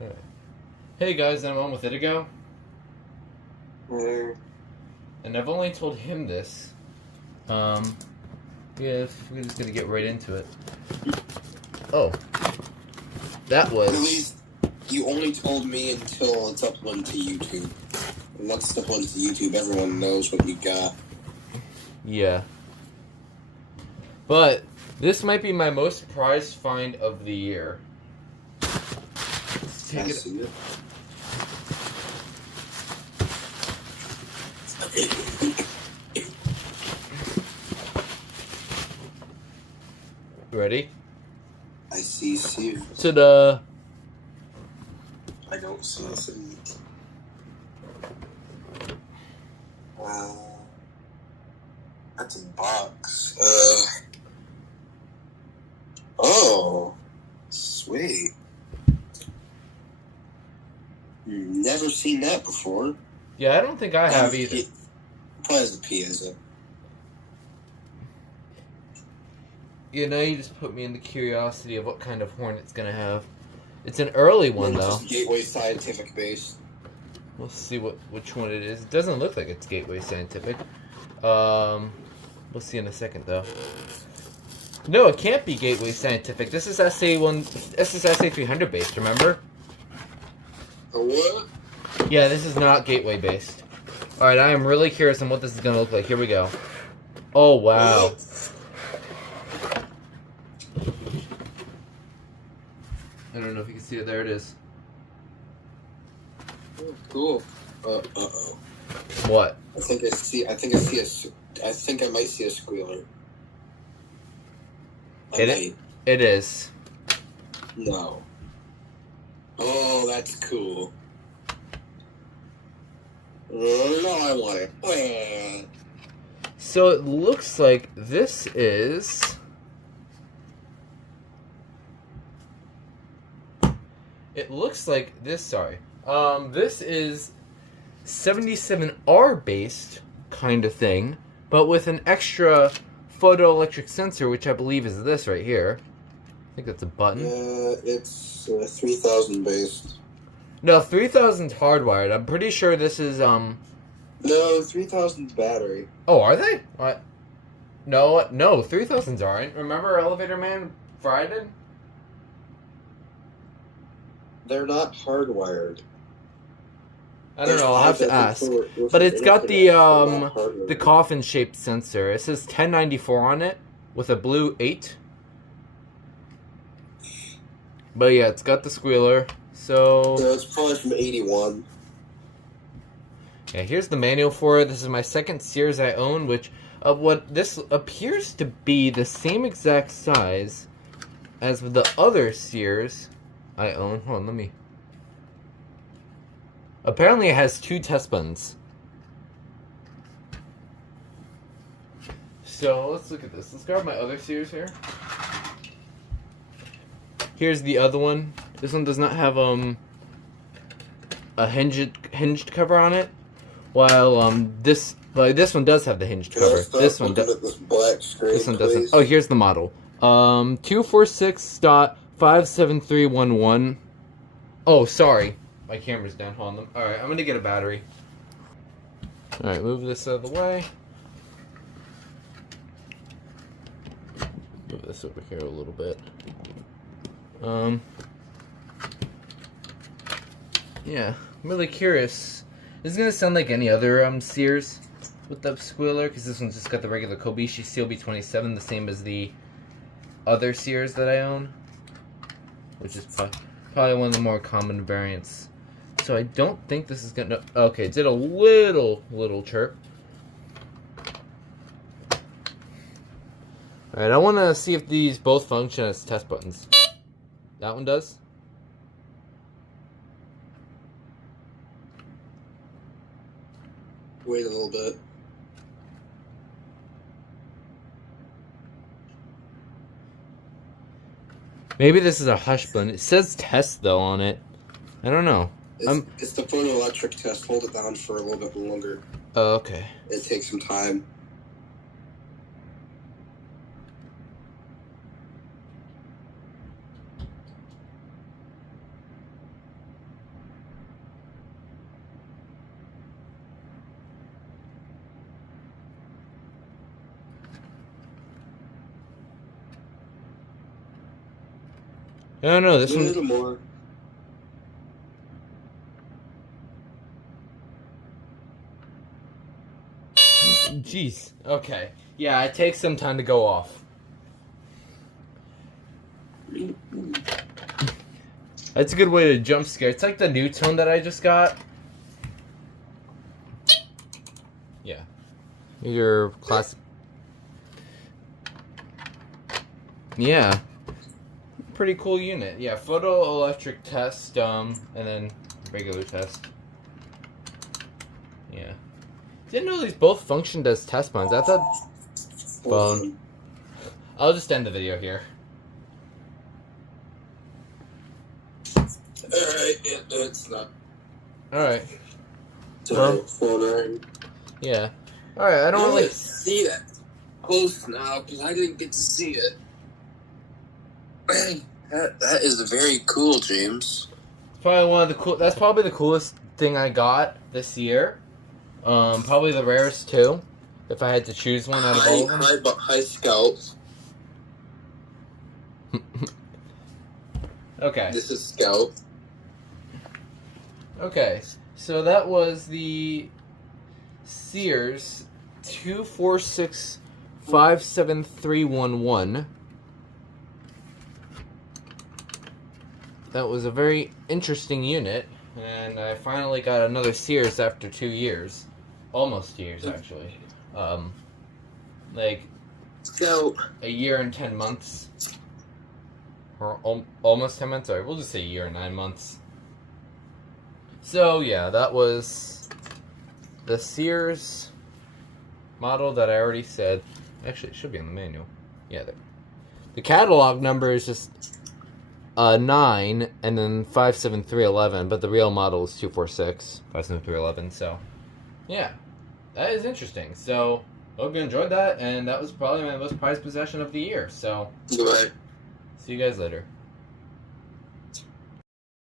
Alright. Hey guys, I'm on with Itigo, Mm, and I've only told him this. Um, yeah, we're just gonna get right into it. Oh, that at was least you only told me until it's uploaded to YouTube. And once it's uploaded to YouTube, everyone knows what you got. yeah. But this might be my most prized find of the year. Let's I take it. see it. Ready? I see Sears. Ta-da! I don't see a Sears. That's a box. Oh, sweet. Never seen that before. Yeah, I don't think I have either. Probably has the P as it. You know, you just put me in the curiosity of what kind of horn it's gonna have. It's an early one though. Just Gateway Scientific base. We'll see which one it is. It doesn't look like it's Gateway Scientific. We'll see in a second though. No, it can't be Gateway Scientific. This is SA1. This is SA300 based. Remember? A what? Yeah, this is not Gateway based. All right, I am really curious on what this is gonna look like. Here we go. Oh wow. I don't know if you can see it. There it is. Oh, cool. Uh-oh. What? I think I might see a squealer. It is. No. Oh, that's cool. Oh, no, I want it. So it looks like this is. It looks like this. Sorry. This is 77R based kind of thing, but with an extra photoelectric sensor, which I believe is this right here. I think that's a button. It's 3000 based. No, 3000's hardwired. I'm pretty sure this is No, 3000's battery. Oh, are they? What? No, 3000's aren't. Remember Elevator Man Friday? They're not hardwired. I don't know. I'll have to ask. But it's got the coffin shaped sensor. It says 1094 on it with a blue 8. But yeah, it's got the squealer. So it's probably from 81. yeah, here's the manual for it. This is my second Sears I own, which what this appears to be the same exact size as the other Sears I own. Hold on, let me. Apparently, it has 2 test buttons. So let's look at this. Let's grab my other Sears here. Here's the other one. This one does not have a hinged cover on it, while this one does have the hinged cover. This one does. This black screen, this one doesn't. Oh, here's the model. 246.57311. Oh, sorry. My camera's down. Hold on. Alright, I'm gonna get a battery. Alright, move this out of the way. Move this over here a little bit. Yeah, I'm really curious. This is gonna sound like any other Sears with the squealer, because this one's just got the regular Kobishi CLB27, the same as the other Sears that I own, which is probably one of the more common variants. So I don't think this is gonna. Okay, it did a little chirp. Alright, I want to see if these both function as test buttons. That one does. Wait a little bit. Maybe this is a hush button. It says test though on it. I don't know. It's the photoelectric test. Hold it down for a little bit longer. Oh, okay. It takes some time. No, no, this A one. little more. Jeez. Okay. Yeah, it takes some time to go off. That's a good way to jump scare. It's like the new tone that I just got. Yeah. Your class. Yeah. Pretty cool unit. Yeah, photoelectric test, and then regular test. Yeah. Didn't know these both functioned as test buttons. I thought. Phone. I'll just end the video here. Alright, yeah, it's not. Alright. So, phone. Yeah. Alright, I don't really see that close now because I didn't get to see it. That is very cool, James. It's probably one of the cool. That's probably the coolest thing I got this year. Probably the rarest too. If I had to choose one out of all of them. High Scout. Okay. This is Scout. Okay. So that was the Sears 246-57311. That was a very interesting unit, and I finally got another Sears after 2 years. Almost 2 years, actually. Like, Scout. a year and 10 months. Or almost 10 months? Sorry, we'll just say a year and 9 months. So, yeah, that was the Sears model that I already said. Actually, it should be on the manual. Yeah, there. The catalog number is just 9 and then 57311, but the real model is 246 57311. So, yeah, that is interesting. So, hope you enjoyed that, and that was probably my most prized possession of the year. So, Goodbye. see you guys later.